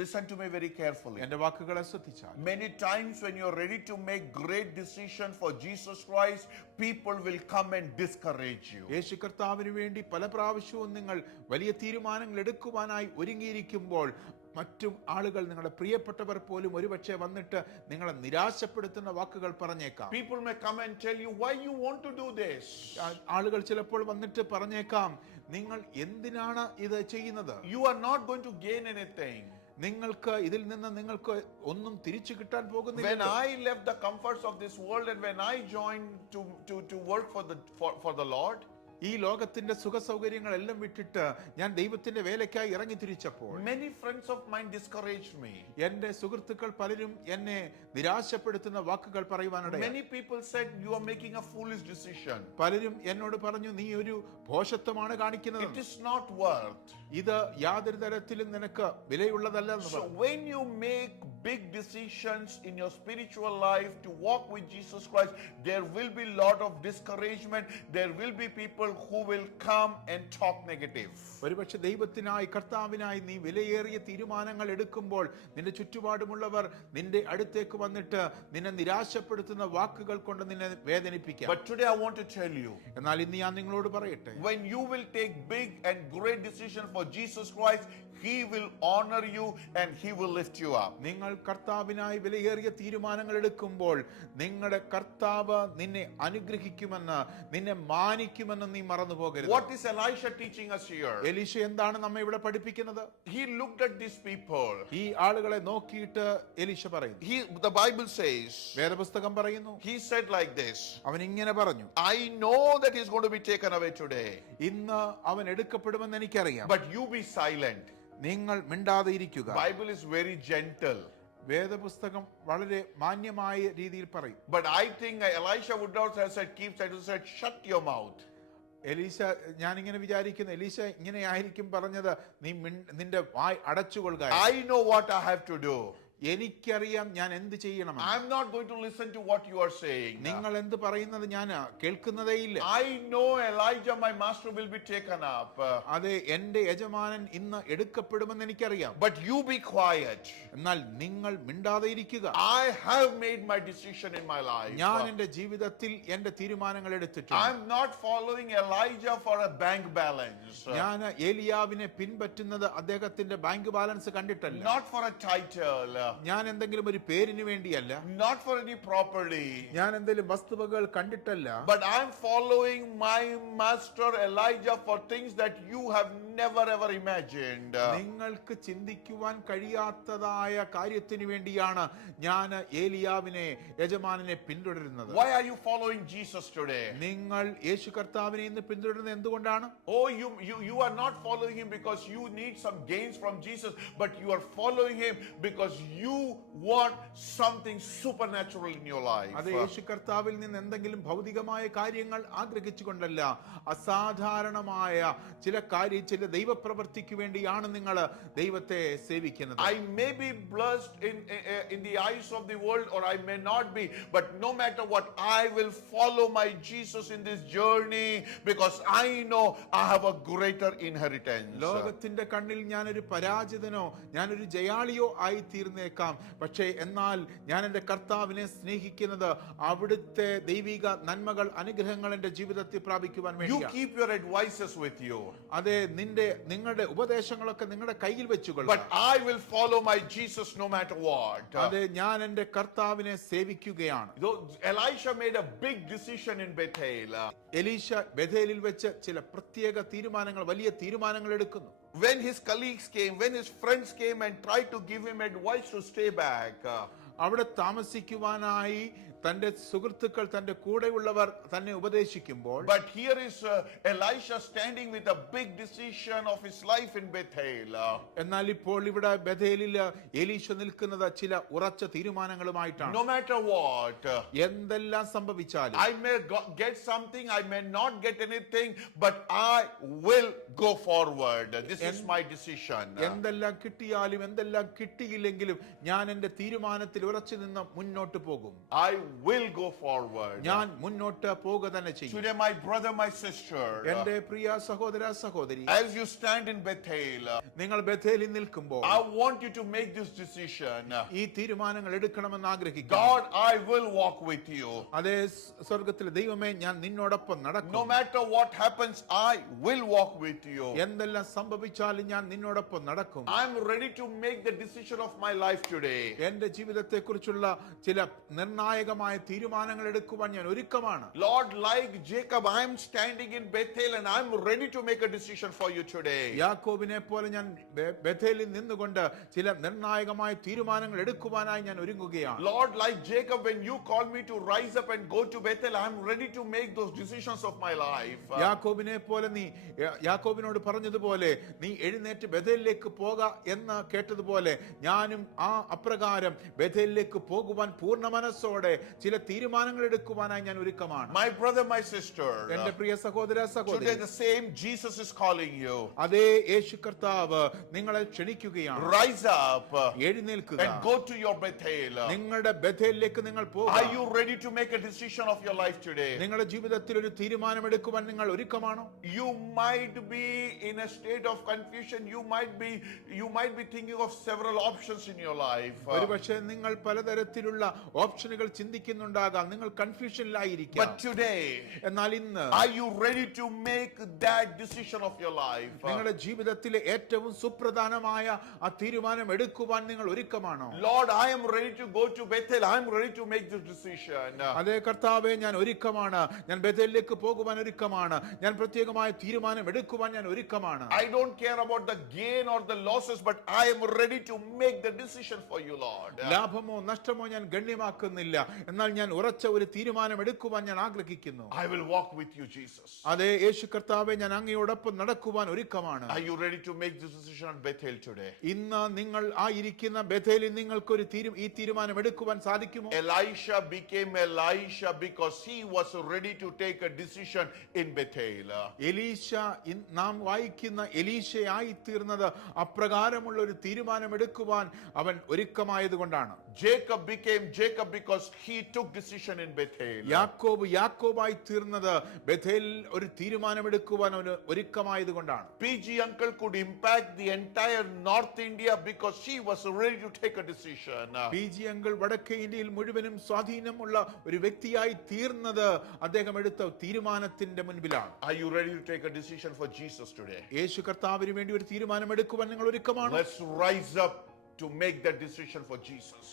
listen to me very carefully. എന്റെ വാക്കുകളെ ശ്രദ്ധിച്ചാൽ Many times when you're ready to make great decision for Jesus Christ, people will come and discourage you. യേശു കർത്താവിന് വേണ്ടി പല പ്രാവശ്യവും നിങ്ങൾ വലിയ തീരുമാനങ്ങൾ എടുക്കുവാനായി ഒരുങ്ങിയിരിക്കുമ്പോൾ മറ്റും ആളുകൾ നിങ്ങളുടെ പ്രിയപ്പെട്ടവർ പോലും ഒരുപക്ഷെ വന്നിട്ട് നിങ്ങളെ നിരാശപ്പെടുത്തുന്ന വാക്കുകൾ പറഞ്ഞേക്കാം People may come and tell you why you want to do this. ആളുകൾ ചിലപ്പോൾ വന്നിട്ട് പറഞ്ഞേക്കാം നിങ്ങൾ എന്തിനാണ് ഇത് ചെയ്യുന്നത് You are not going to gain anything. നിങ്ങൾക്ക് ഇതിൽ നിന്ന് നിങ്ങൾക്ക് ഒന്നും തിരിച്ചു കിട്ടാൻ പോകുന്നില്ല When I left the comforts of this world and when I joined to, to, to work for the, for, for the Lord, ഈ ലോകത്തിന്റെ സുഖ സൗകര്യങ്ങളെല്ലാം വിട്ടിട്ട് ഞാൻ ദൈവത്തിന്റെ വേലയ്ക്കായി ഇറങ്ങി തിരിച്ചപ്പോൾ many friends of mine discouraged me. എന്റെ സുഹൃത്തുക്കൾ പലരും എന്നെ നിരാശപ്പെടുത്തുന്ന വാക്കുകൾ പറയുവാനിടയായി Many people said you are making a foolish decision. പലരും എന്നോട് പറഞ്ഞു നീ ഒരു ഭോഷത്വമാണ് കാണിക്കുന്നത് It is not worth. ഇത് യാതൊരു തരത്തിലും നിനക്ക് വിലയുള്ളതല്ല എന്ന് So പറഞ്ഞു when you make big decisions in your spiritual life to walk with Jesus Christ, there will be lot of discouragement. There will be people who will come and talk negative. ഒരുപക്ഷെ ദൈവത്തിനായി കർത്താവിനായി നീ വിലയേറിയ തീരുമാനങ്ങൾ എടുക്കുമ്പോൾ നിന്റെ ചുറ്റുപാടുമുള്ളവർ നിന്റെ അടുത്തേക്ക് വന്നിട്ട് നിന്നെ നിരാശപ്പെടുത്തുന്ന വാക്കുകൾ കൊണ്ട് നിന്നെ വേദനിപ്പിക്കാം But today I want to tell you, എന്നാൽ ഇന്ന് ഞാൻ നിങ്ങളോട് പറയട്ടെ when you will take big and great decision for Jesus Christ, He will honor you and He will lift you up. നിങ്ങൾ കർത്താവിനായി വിലയേറിയ തീരുമാനങ്ങൾ എടുക്കുമ്പോൾ നിങ്ങളുടെ കർത്താവ് നിന്നെ അനുഗ്രഹിക്കുമെന്ന് നിന്നെ മാനിക്കുമെന്ന് നീ നീ മറന്നു പോകരുത്. What is Elisha teaching us here Elisha എന്താണ് നമ്മെ ഇവിടെ പഠിപ്പിക്കുന്നത്? He looked at these people ഈ ആളുകളെ നോക്കിയിട്ട് എലീഷ പറയുന്നു. ഹി ദ ബൈബിൾ സേസ് വേദപുസ്തകം പറയുന്നു. ഹി സെഡ് ലൈക്ക് ദിസ് അവൻ ഇങ്ങനെ പറഞ്ഞു. I know that is going to be taken away today ഇന്ന് അവൻ എടുക്കപ്പെടുമെന്ന് എനിക്ക് അറിയാം ബട്ട് യു ബി സൈലന്റ് നിങ്ങൾ മിണ്ടാതെ ഇരിക്കുക. ബൈബിൾ ഈസ് വെരി ജെന്റൽ വേദപുസ്തകം വളരെ മാന്യമായ രീതിയിൽ പറയും. But I think Elisha would not has said keep said shut your mouth Elisha ഞാനിങ്ങനെ വിചാരിക്കുന്നു എലീശ ഇങ്ങനെ ആയിരിക്കും പറഞ്ഞത് നീ നിന്റെ വായ് അടച്ചുകൊള്ളുക I know what I have to do. എനിക്കറിയാം ഞാൻ എന്ത് ചെയ്യണം I'm not going to listen to what you are saying. നിങ്ങൾ എന്ത് പറയുന്നത് ഞാൻ കേൾക്കുന്നതേയില്ല I know Elijah, my master, will be taken up. Uh, അതെ എന്റെ യജമാനൻ ഇന്ന് എടുക്കപ്പെടുമെന്ന് എനിക്കറിയാം But you be quiet. എന്നാൽ നിങ്ങൾ മിണ്ടാതെ ഇരിക്കുക I have made my decision in my life. ഞാൻ എന്റെ ജീവിതത്തിൽ എന്റെ തീരുമാനങ്ങൾ എടുത്തിട്ടുണ്ട് I'm not following Elijah for a bank balance. ഞാൻ ഏലിയാവിനെ പിൻപറ്റുന്നത് അദ്ദേഹത്തിന്റെ ബാങ്ക് ബാലൻസ് കണ്ടിട്ടല്ല Not for a title. ഞാൻ എന്തെങ്കിലും ഒരു പേരിന് വേണ്ടിയല്ല Not for any property. ഞാൻ എന്തെങ്കിലും വസ്തുവകൾ കണ്ടിട്ടല്ല But I'm following my master Elijah for things that you have never ever imagined. നിങ്ങൾക്ക് ചിന്തിക്കുവാൻ കഴിയാത്തതായ കാര്യത്തിന് വേണ്ടിയാണ് ഞാൻ ഏലിയാവിനെ യജമാനനെ പിന്തുടരുന്നത് Why are you following Jesus today? നിങ്ങൾ യേശു കർത്താവിനെ ഇന്ന് പിന്തുടരുന്നത് എന്തുകൊണ്ടാണ് Oh, you, you, you are not following him because you need some gains from Jesus, but you are following him because you want something supernatural in your life. അത് യേശു കർത്താവിൽ നിന്ന് എന്തെങ്കിലും ഭൗതികമായ കാര്യങ്ങൾ ആഗ്രഹിച്ചുകൊണ്ടല്ല അസാധാരണമായ ചില കാര്യ ചില ദൈവപ്രവർത്തിക്ക് വേണ്ടിയാണ് നിങ്ങൾ ദൈവത്തെ സേവിക്കുന്നത് I may be blessed in, in, in the eyes of the world or I may not be, but no matter what, I will follow my Jesus in this journey because I know I have a greater inheritance. ലോകത്തിന്റെ കണ്ണിൽ ഞാനൊരു പരാജിതനോ ഞാനൊരു ജയാളിയോ ആയി തീർന്നേക്കാം പക്ഷേ എന്നാൽ ഞാൻ എന്റെ കർത്താവിനെ സ്നേഹിക്കുന്നത് അവിടുത്തെ ദൈവിക നന്മകൾ അനുഗ്രഹങ്ങൾ എന്റെ ജീവിതത്തിൽ പ്രാപിക്കുവാൻ വേണ്ടി you keep your advises with you അതെ നിന്റെ നിങ്ങളുടെ ഉപദേശങ്ങളൊക്കെ നിങ്ങളുടെ കയ്യിൽ വെച്ചുകൊള്ളുക but I will follow my Jesus no matter what അതെ ഞാൻ എന്റെ കർത്താവിനെ സേവിക്കുകയാണ്. Made a big decision in Bethel. എലീശ ബഥേലിൽ വെച്ച് ചില പ്രത്യേക തീരുമാനങ്ങൾ വലിയ തീരുമാനങ്ങൾ എടുക്കുന്നു. When his colleagues came, when his friends came and tried to give him advice to stay back, uh, അവിടെ താമസിക്കുവാനായി തന്റെ സുഹൃത്തുക്കൾ തന്റെ കൂടെയുള്ളവർ തന്നെ ഉപദേശിക്കുമ്പോൾ but here is uh, Elisha standing with a big decision of his life in Bethel. Uh, എന്നാൽ ഇപ്പോൾ ഇവിടെ ബഥേലിൽ എലീശ നിൽക്കുന്നത് ചില ഉറച്ച തീരുമാനങ്ങളുമായിട്ടാണ് no matter what, uh, എന്തെല്ലാം സംഭവിച്ചാലും I may go- get something, I may not get anything, but I will go forward. This is my decision. എന്തെല്ലാം കിട്ടിയാലും എന്തെല്ലാം കിട്ടിയില്ലെങ്കിലും ഞാൻ എന്റെ തീരുമാനത്തിൽ ഉറച്ചു നിന്ന് മുന്നോട്ട് പോകും I will go forward. ഞാൻ മുന്നോട്ട് പോകുക തന്നെ ചെയ്യും Today, my brother, my sister, എന്റെ പ്രിയ സഹോദര സഹോദരി as you stand in Bethel, നിങ്ങൾ ബഥേലിൽ നിൽക്കുമ്പോൾ I want you to make this decision. ഈ തീരുമാനങ്ങൾ എടുക്കണമെന്ന് ആഗ്രഹിക്കുന്നു God, I will walk with you. അതേ സ് സ്വർഗത്തിലെ ദൈവമേ ഞാൻ നിന്നോടൊപ്പം No നടക്കും matter what happens, I will walk with you. എന്തെല്ലാം സംഭവിച്ചാലും ഞാൻ നിന്നോടൊപ്പം നടക്കും I'm ready to make the decision of my life today. എന്റെ ജീവിതത്തെ കുറിച്ചുള്ള ചില നിർണായകമായ തീരുമാനങ്ങൾ എടുക്കുവാൻ ഞാൻ ഒരുക്കമാണ് Lord, like Jacob, I'm standing in Bethel and I'm ready to make a decision for you today. യാക്കോബിനെ പോലെ ഞാൻ ബെഥേലിൽ നിന്നുകൊണ്ട് ചില നിർണായകമായ തീരുമാനങ്ങൾ എടുക്കുവാനായി ഞാൻ ഒരുങ്ങുകയാണ് Lord, like Jacob, when you call me to rise up and go to Bethel, I'm ready to make those decisions of my life. യാക്കോബിനെ പോലെ നീ യാക്കോബിനോട് പറഞ്ഞതുപോലെ നീ എഴുന്നേറ്റ് ബഥേലിലേക്ക് പോക എന്ന് കേട്ടതുപോലെ ഞാനും ആ അപ്രകാരം ബഥേലിലേക്ക് പോകുവാൻ പൂർണ മനസ്സോടെ ചില തീരുമാനങ്ങൾ എടുക്കുവാനായി ഞാൻ ഒരുക്കമാണ് My brother, my sister, എന്റെ പ്രിയ സഹോദര today സഹോദരി the same Jesus is calling you. അതേ യേശു കർത്താവ് നിങ്ങളെ ക്ഷണിക്കുകയാണ് Rise up എഴുന്നേൽക്കുക and go to your Bethel. നിങ്ങളുടെ ബഥേലിലേക്ക് നിങ്ങൾ Are പോകുക you ready to make a decision of your life today? നിങ്ങളുടെ ജീവിതത്തിൽ ഒരു തീരുമാനമെടുക്കുവാൻ നിങ്ങൾ ഒരുക്കമാണോ You might be in a state of confusion. You might be you might be thinking of several options in your life. ഒരുപക്ഷെ നിങ്ങൾ പലതരത്തിലുള്ള ഓപ്ഷനുകൾ ചിന്തിക്കുന്നുണ്ടാകാം നിങ്ങൾ കൺഫ്യൂഷനിലായിരിക്കും എന്നാൽ ഇന്ന് I you ready to make that decision of your life നിങ്ങളുടെ ജീവിതത്തിലെ ഏറ്റവും സുപ്രധാനമായ ആ തീരുമാനം എടുക്കുവാൻ നിങ്ങൾ ഒരുക്കമാണോ? Lord I'm ready to go to Bethel I'm ready to make this decision അതേ കർത്താവേ ഞാൻ ഒരുക്കമാണ്. ഞാൻ ബെത്തലിലേക്ക് പോകുവാൻ ഒരുക്കമാണ്. ഞാൻ പ്രത്യേകമായ തീരുമാനം എടുക്കുവാൻ ഞാൻ ഒരുക്കമാണ്. I don't care about the gain or the losses but I'm ready to make the decision for you Lord ലാഭമോ നഷ്ടമോ ഞാൻ ഗണ്യമാക്കുന്നില്ല. എന്നാൽ ഞാൻ ഉറച്ച ഒരു തീരുമാനം എടുക്കുവാൻ ഞാൻ ആഗ്രഹിക്കുന്നു. I will walk with you Jesus അതെ യേശു കർത്താവെ ഞാൻ അങ്ങയോടൊപ്പം നടക്കുവാൻ ഒരുക്കമാണ്. I you ready to make this decision on Bethel today ഇന്ന് നിങ്ങൾ ആ ഇരിക്കുന്ന ആയിരിക്കുന്ന നിങ്ങൾക്ക് ഒരു തീരു ഈ തീരുമാനം എടുക്കുവാൻ സാധിക്കുമോ? Elisha became Elisha because he was ready to take a decision in Bethel എലീശ നാം വായിക്കുന്ന എലീശയായി തീർന്നത് അപ്രകാരമുള്ള ഒരു തീരുമാനം എടുക്കുവാൻ അവൻ ഒരുക്കമായതുകൊണ്ടാണ്. Jacob became Jacob because he took decision in Bethel. യാക്കോബ് യാക്കോബായി തീർന്നത് ബഥേലിൽ ഒരു തീരുമാനമെടുക്കുവാൻ അവന് ഒരുക്കമായതുകൊണ്ടാണ് PG uncle could impact the entire North India because she was ready to take a decision. P G uncle വടക്കേ ഇന്ത്യയിൽ മുഴുവനും സ്വാധീനമുള്ള ഒരു വ്യക്തിയായി തീർന്നത് അദ്ദേഹം എടുത്ത തീരുമാനത്തിന്റെ മുൻപിലാണ് Are you ready to take a decision for Jesus today? യേശു കർത്താവിന് വേണ്ടി ഒരു തീരുമാനം എടുക്കുവാൻ നിങ്ങൾ ഒരുക്കമാണ് Let's rise up to make that decision for Jesus.